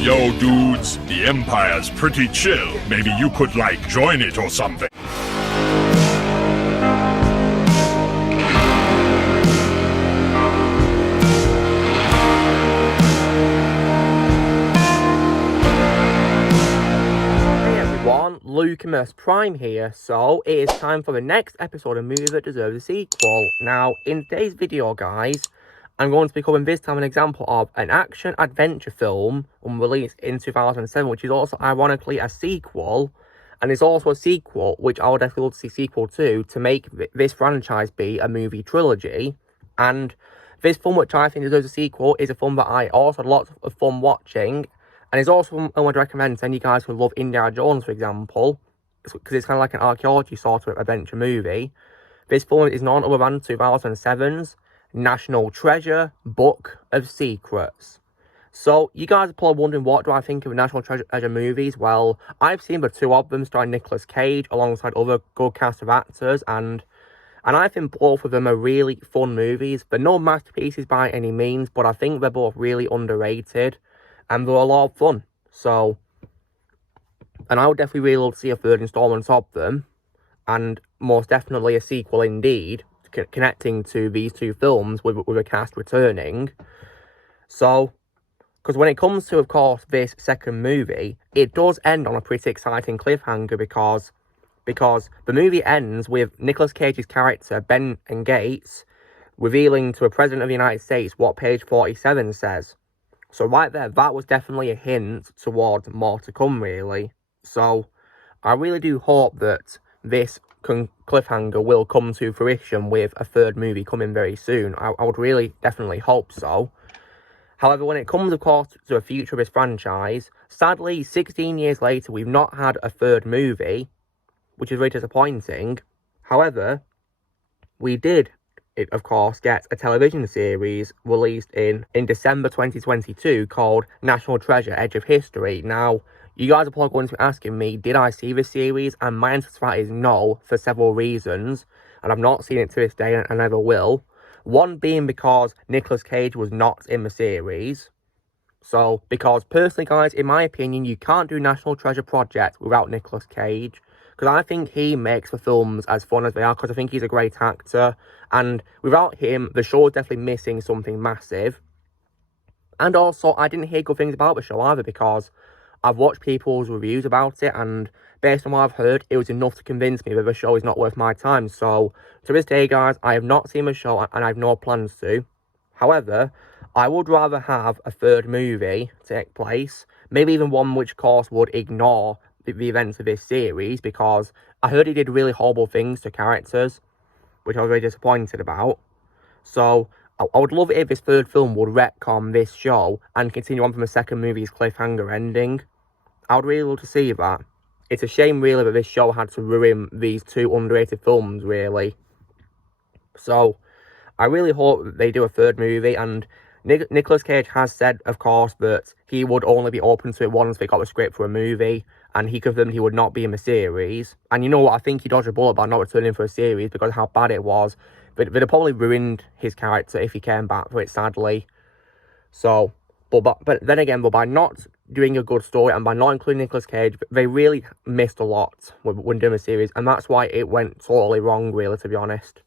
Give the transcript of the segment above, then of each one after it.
Yo, dudes, the Empire's pretty chill. Maybe you could, join it or something. Lucamus Prime here, so it is time for the next episode of Movie That Deserves a Sequel. Now, in today's video, guys, I'm going to be covering this time an example of an action-adventure film released in 2007, which is also, ironically, a sequel, and it's also a sequel, which I would definitely love to see sequel to make this franchise be a movie trilogy. And this film, which I think deserves a sequel, is a film that I also had lots of fun watching. And it's also one I would recommend to any guys who love Indiana Jones, for example, because it's kind of like an archaeology sort of adventure movie. This film is none other than 2007's National Treasure Book of Secrets. So, you guys are probably wondering, what do I think of National Treasure movies? Well, I've seen the two of them starring Nicolas Cage alongside other good cast of actors, and I think both of them are really fun movies. They're no masterpieces by any means, but I think they're both really underrated. And they're a lot of fun. So, and I would definitely really love to see a third installment of them. And most definitely a sequel indeed, connecting to these two films with a cast returning. So, because when it comes to, of course, this second movie, it does end on a pretty exciting cliffhanger because the movie ends with Nicolas Cage's character, Ben Gates, revealing to a President of the United States what page 47 says. So right there, that was definitely a hint towards more to come, really. So I really do hope that this cliffhanger will come to fruition with a third movie coming very soon. I would really definitely hope so. However, when it comes, of course, to the future of this franchise, sadly, 16 years later, we've not had a third movie, which is very disappointing. However, we did, of course, get a television series released in December 2022 called National Treasure Edge of History. Now, you guys are probably going to be asking me, did I see this series? And my answer to that is no, for several reasons. And I've not seen it to this day, and I never will. One being because Nicolas Cage was not in the series. So, because personally, guys, in my opinion, you can't do National Treasure Project without Nicolas Cage. Because I think he makes the films as fun as they are, because I think he's a great actor. And without him, the show is definitely missing something massive. And also, I didn't hear good things about the show either, because I've watched people's reviews about it, and based on what I've heard, it was enough to convince me that the show is not worth my time. So, to this day, guys, I have not seen the show, and I have no plans to. However, I would rather have a third movie take place, maybe even one which, of course, would ignore the events of this series, because I heard he did really horrible things to characters, which I was very disappointed about. So, I would love it if this third film would retcon this show and continue on from the second movie's cliffhanger ending. I would really love to see that. It's a shame, really, that this show had to ruin these two underrated films, really. So, I really hope that they do a third movie, and Nicolas Cage has said, of course, that he would only be open to it once they got the script for a movie, and he confirmed he would not be in the series. And you know what, I think he dodged a bullet by not returning for a series because of how bad it was. They'd have probably ruined his character if he came back for it, sadly. So, but then again, by not doing a good story and by not including Nicolas Cage, they really missed a lot when doing the series, and that's why it went totally wrong, really, to be honest.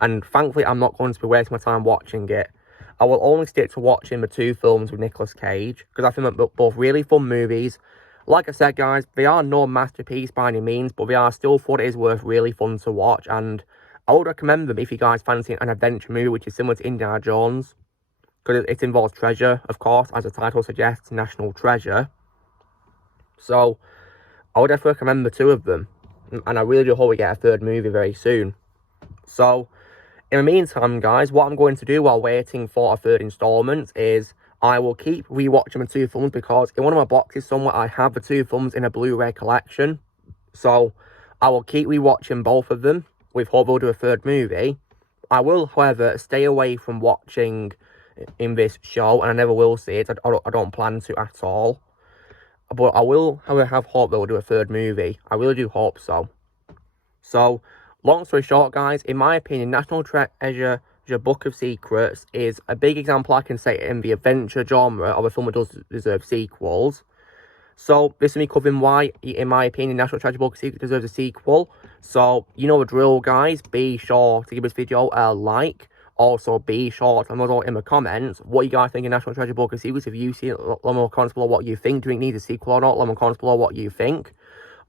And thankfully, I'm not going to be wasting my time watching it. I will only stick to watching the two films with Nicolas Cage, because I think they're both really fun movies. Like I said, guys, they are no masterpiece by any means, but they are still what it is worth really fun to watch, and I would recommend them if you guys fancy an adventure movie which is similar to Indiana Jones, because it involves treasure, of course, as the title suggests, National Treasure. So, I would definitely recommend the two of them, and I really do hope we get a third movie very soon. So, in the meantime, guys, what I'm going to do while waiting for a third installment is I will keep rewatching the two films, because in one of my boxes somewhere I have the two films in a Blu-ray collection. So I will keep rewatching both of them with hope they'll do a third movie. I will, however, stay away from watching in this show, and I never will see it. I don't plan to at all. But I will, however, have hope they'll do a third movie. I really do hope so. So, long story short, guys, in my opinion, National Treasure Treasure Book of Secrets is a big example, I can say, in the adventure genre of a film that does deserve sequels. So this is me covering why, in my opinion, National Treasure Book of Secrets deserves a sequel. So you know the drill, guys. Be sure to give this video a like. Also, be sure to let me know in the comments what you guys think of National Treasure Book of Secrets. If you've seen it, let me know comments below what you think. Do you think it needs a sequel or not? Let me know comments below what you think.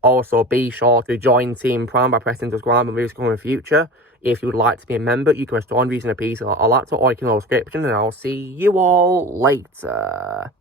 Also, be sure to join Team Prime by pressing subscribe and videos coming in the future. If you would like to be a member, you can restore using a PC or a laptop, or you can go to the description, and I'll see you all later.